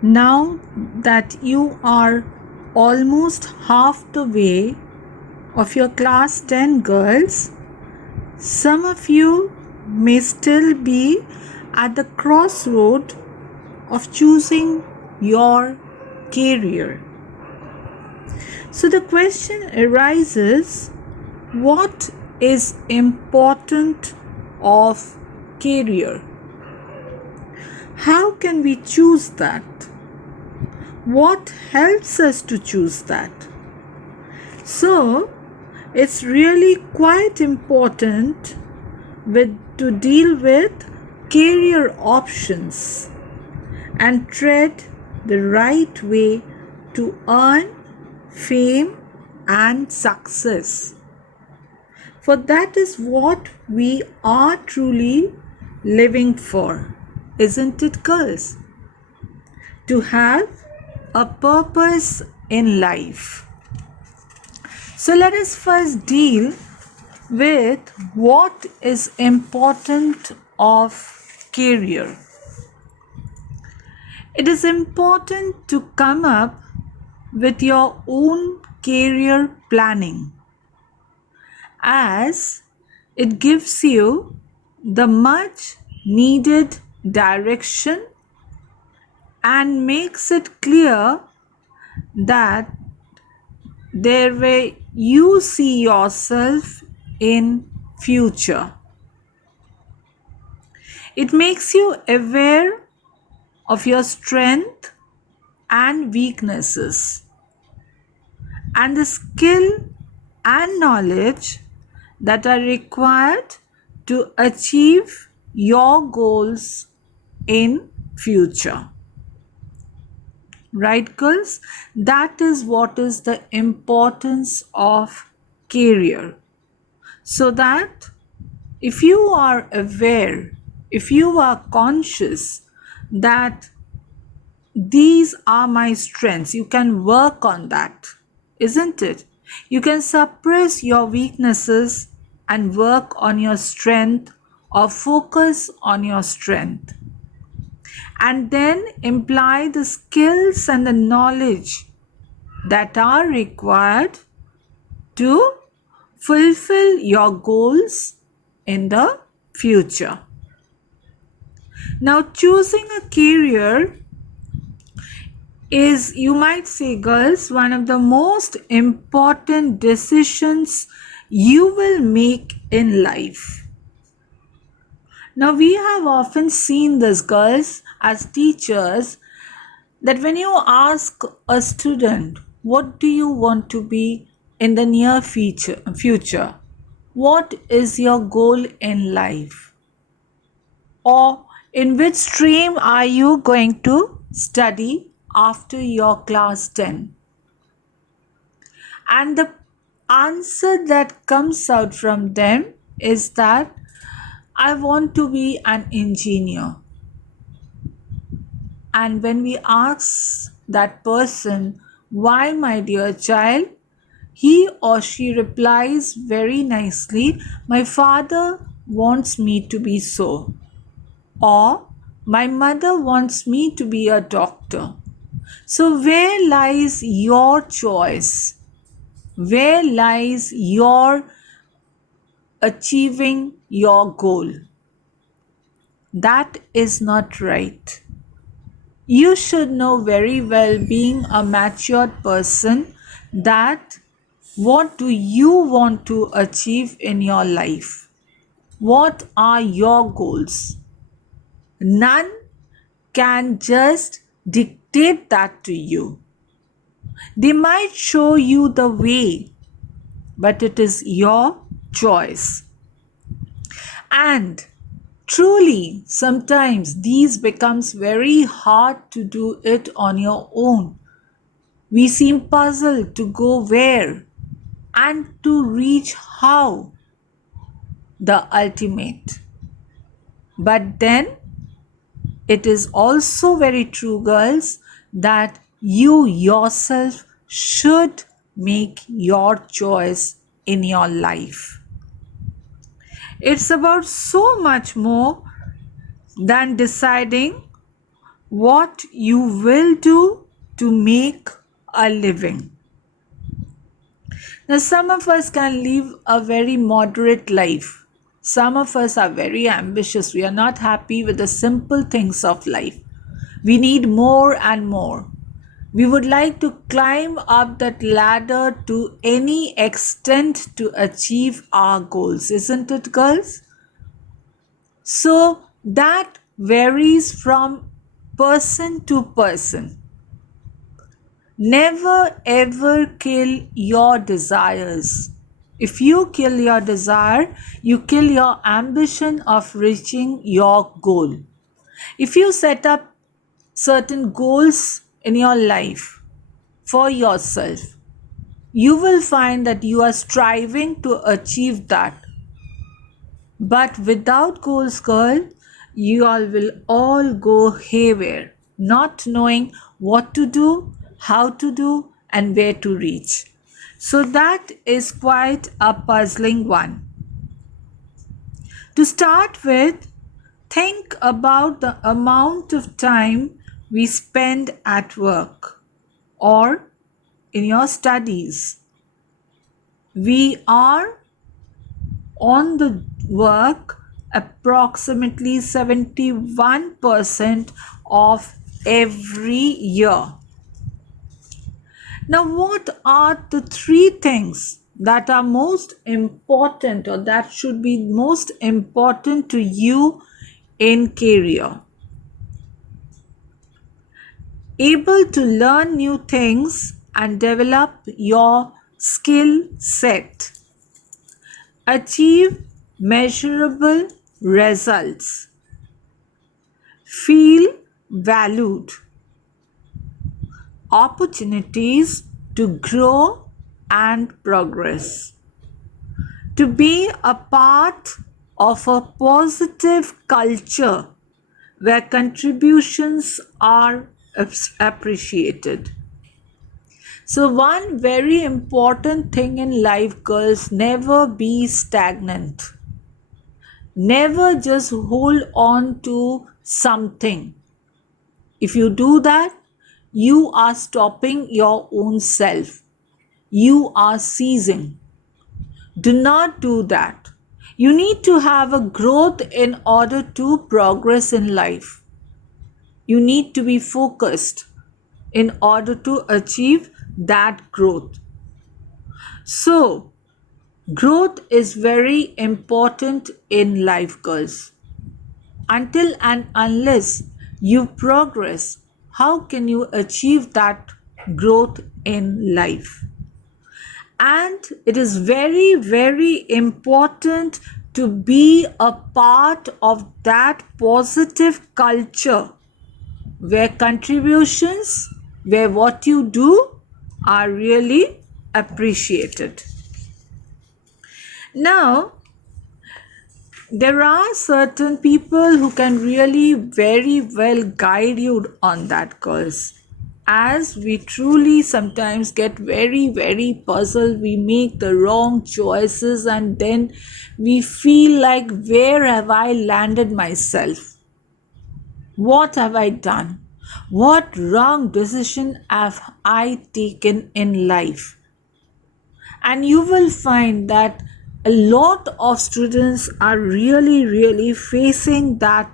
Now that you are almost half the way of your class 10 girls, some of you may still be at the crossroad of choosing your career. So the question arises, what is important of career? How can we choose that? What helps us to choose that? So it's really quite important to deal with career options and tread the right way to earn fame and success. For that is what we are truly living for, isn't it, girls? To have a purpose in life. So let us first deal with what is important of career. It is important to come up with your own career planning, as it gives you the much needed direction and makes it clear that there way you see yourself in future. It makes you aware of your strength and weaknesses and the skill and knowledge that are required to achieve your goals in future. Right, girls? That is what is the importance of career. So that if you are aware, if you are conscious that these are my strengths, you can work on that, isn't it? You can suppress your weaknesses and work on your strength or focus on your strength, and then imply the skills and the knowledge that are required to fulfill your goals in the future. Now, choosing a career is, you might say, girls, one of the most important decisions you will make in life. Now, we have often seen this, girls, as teachers, that when you ask a student, what do you want to be in the near future? What is your goal in life? Or in which stream are you going to study after your class 10? And the answer that comes out from them is that I want to be an engineer. And when we ask that person, why, my dear child, he or she replies very nicely, my father wants me to be so, or my mother wants me to be a doctor. So, where lies your choice? Where lies your achieving your goal? That is not right. You should know very well, being a matured person, that what do you want to achieve in your life? What are your goals? None can just dictate that to you. They might show you the way, but it is your choice. And truly, sometimes these becomes very hard to do it on your own. We seem puzzled to go where and to reach how, the ultimate. But then it is also very true, girls, that you yourself should make your choice in your life. It's about so much more than deciding what you will do to make a living. Now, some of us can live a very moderate life. Some of us are very ambitious. We are not happy with the simple things of life. We need more and more. We would like to climb up that ladder to any extent to achieve our goals, isn't it, girls? So that varies from person to person. Never ever kill your desires. If you kill your desire, you kill your ambition of reaching your goal. If you set up certain goals in your life for yourself, you will find that you are striving to achieve that. But without goals, girl, you all will all go haywire, not knowing what to do, how to do, and where to reach. So that is quite a puzzling one. To start with, think about the amount of time we spend at work or in your studies. We are on the work approximately 71% of every year. Now, what are the three things that are most important or that should be most important to you in career? Able to learn new things and develop your skill set. Achieve measurable results. Feel valued. Opportunities to grow and progress. To be a part of a positive culture where contributions are appreciated. So, one very important thing in life, girls, never be stagnant. Never just hold on to something. If you do that, you are stopping your own self. You are ceasing. Do not do that. You need to have a growth in order to progress in life. You need to be focused in order to achieve that growth. So, growth is very important in life, girls. Until and unless you progress, how can you achieve that growth in life? And it is very, very important to be a part of that positive culture where contributions, where what you do are really appreciated. Now, there are certain people who can really very well guide you on that course. As we truly sometimes get very, very puzzled, we make the wrong choices and then we feel like, where have I landed myself? What have I done? What wrong decision have I taken in life? And you will find that a lot of students are really facing that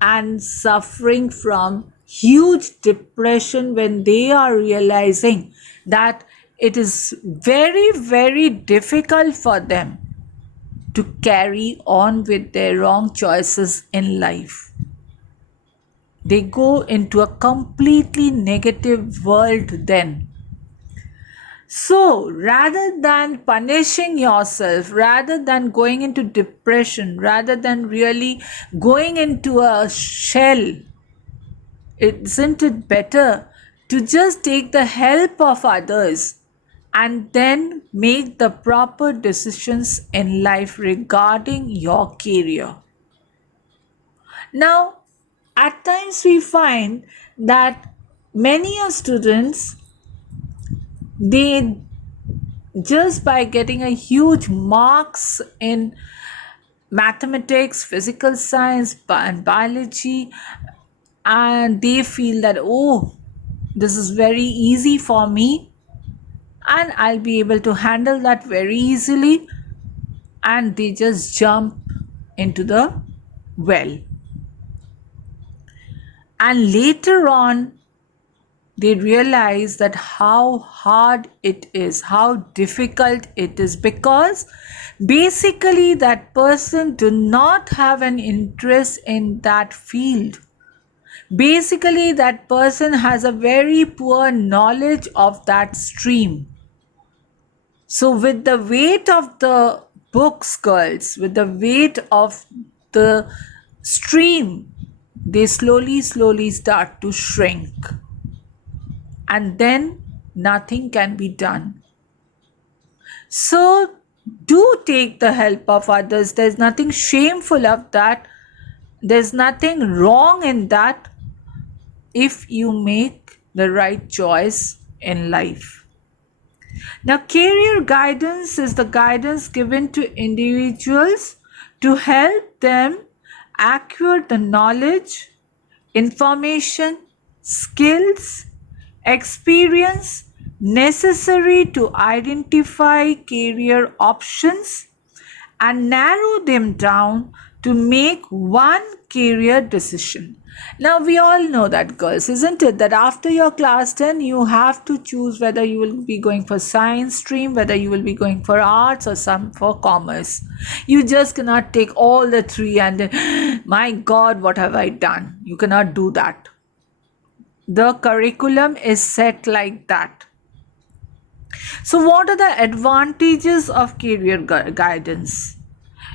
and suffering from huge depression when they are realizing that it is very difficult for them to carry on with their wrong choices in life. They go into a completely negative world then. So, rather than punishing yourself, rather than going into depression, rather than really going into a shell, isn't it better to just take the help of others and then make the proper decisions in life regarding your career? Now, at times we find that many students, they just by getting a huge marks in mathematics, physical science, and biology, and they feel that, oh, this is very easy for me and I'll be able to handle that very easily, and they just jump into the well. And later on, they realize that how hard it is, how difficult it is, because basically that person do not have an interest in that field. Basically that person has a very poor knowledge of that stream. So with the weight of the books, girls, with the weight of the stream, they slowly start to shrink, and then nothing can be done. So do take the help of others. There's nothing shameful of that. There's nothing wrong in that if you make the right choice in life. Now, career guidance is the guidance given to individuals to help them acquire the knowledge, information, skills, experience necessary to identify career options and narrow them down to make one career decision. Now, we all know that, girls, isn't it? That after your class 10, you have to choose whether you will be going for science stream, whether you will be going for arts, or some for commerce. You just cannot take all the three and then, my God, what have I done? You cannot do that. The curriculum is set like that. So, what are the advantages of career guidance?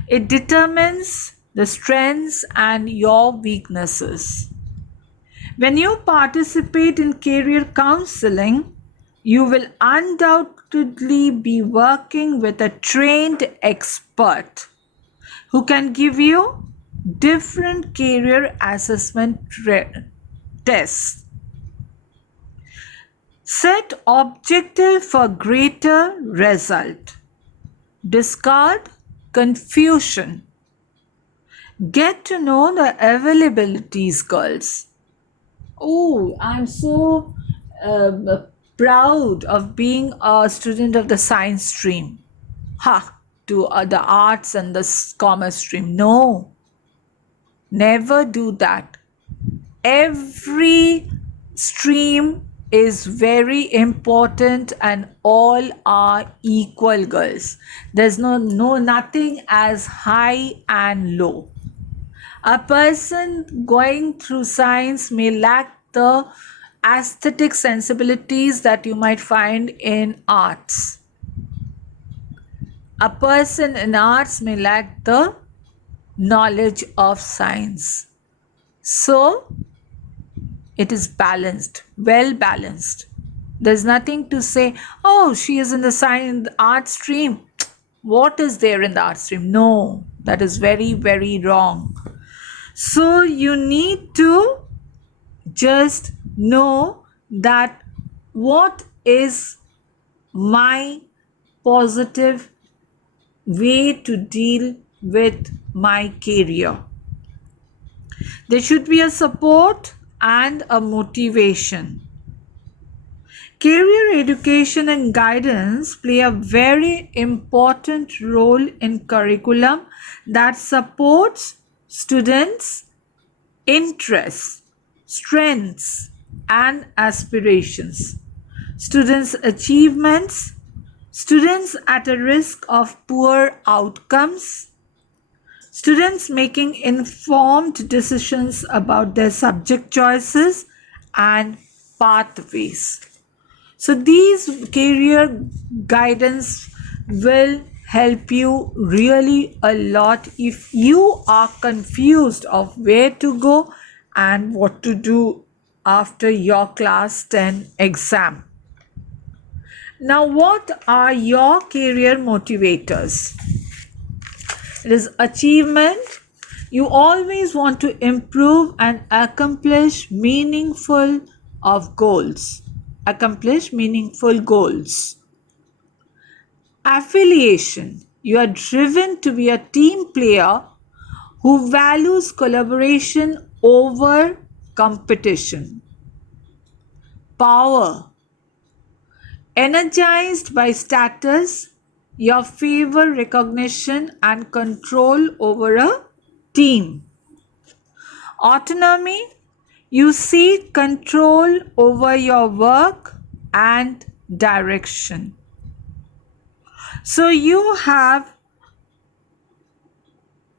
It determines the strengths and your weaknesses. When you participate in career counseling, you will undoubtedly be working with a trained expert who can give you different career assessment tests. Set objective for greater result. Discard confusion. Get to know the availabilities, girls. Oh, I'm so proud of being a student of the science stream. Ha! To the arts and the commerce stream. No, never do that. Every stream is very important and all are equal, girls. There's nothing as high and low. A person going through science may lack the aesthetic sensibilities that you might find in arts. A person in arts may lack the knowledge of science. So, it is balanced, well balanced. There's nothing to say, oh, she is in the science art stream. What is there in the art stream? No, that is very, very wrong. So you need to just know that what is my positive way to deal with my career. There should be a support and a motivation. Career education and guidance play a very important role in curriculum that supports students' interests, strengths, and aspirations, students' achievements, students at a risk of poor outcomes, students making informed decisions about their subject choices and pathways. So these career guidance will help you really a lot if you are confused of where to go and what to do after your class 10 exam. Now, what are your career motivators? It is achievement. You always want to improve and accomplish meaningful goals. Affiliation. You are driven to be a team player who values collaboration over competition. Power. Energized by status, your favor recognition and control over a team. Autonomy. You seek control over your work and direction. So you have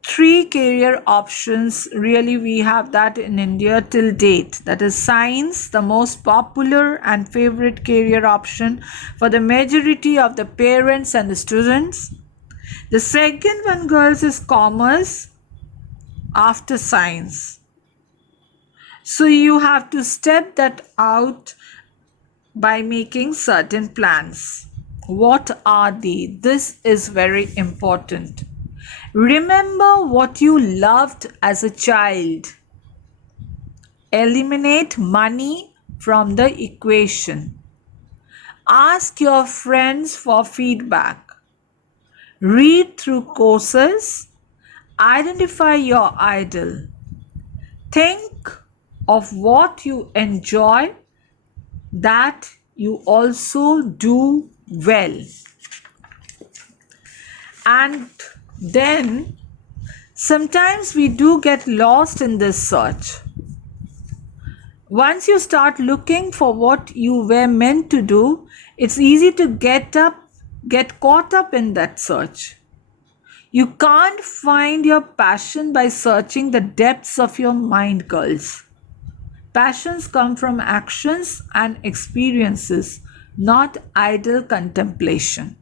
three career options. Really, we have that in India till date. That is science, the most popular and favorite career option for the majority of the parents and the students. The second one, girls, is commerce after science. So you have to step that out by making certain plans. What are they? This is very important. Remember what you loved as a child. Eliminate money from the equation. Ask your friends for feedback. Read through courses. Identify your idol. Think of what you enjoy that you also do well. And then sometimes we do get lost in this search. Once you start looking for what you were meant to do, it's easy to get caught up in that search. You can't find your passion by searching the depths of your mind, girls. Passions come from actions and experiences, not idle contemplation.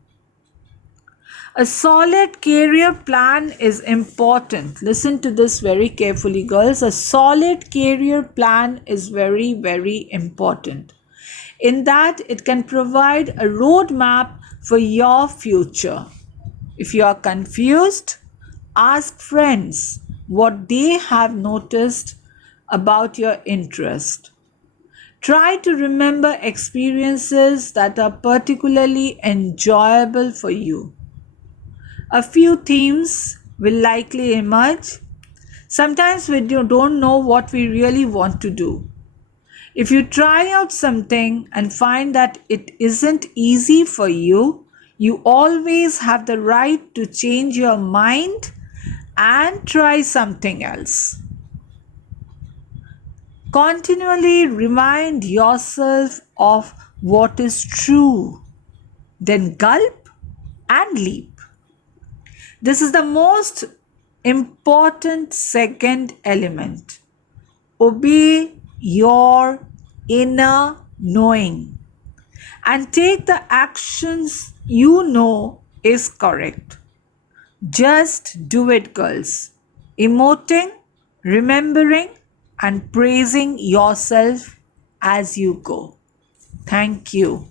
A solid career plan is important. Listen to this very carefully, girls. A solid career plan is very, very important. In that, it can provide a roadmap for your future. If you are confused, ask friends what they have noticed about your interest. Try to remember experiences that are particularly enjoyable for you. A few themes will likely emerge. Sometimes we don't know what we really want to do. If you try out something and find that it isn't easy for you, you always have the right to change your mind and try something else. Continually remind yourself of what is true, then gulp and leap. This is the most important second element. Obey your inner knowing and take the actions you know is correct. Just do it, girls. Emoting, remembering, and praising yourself as you go. Thank you.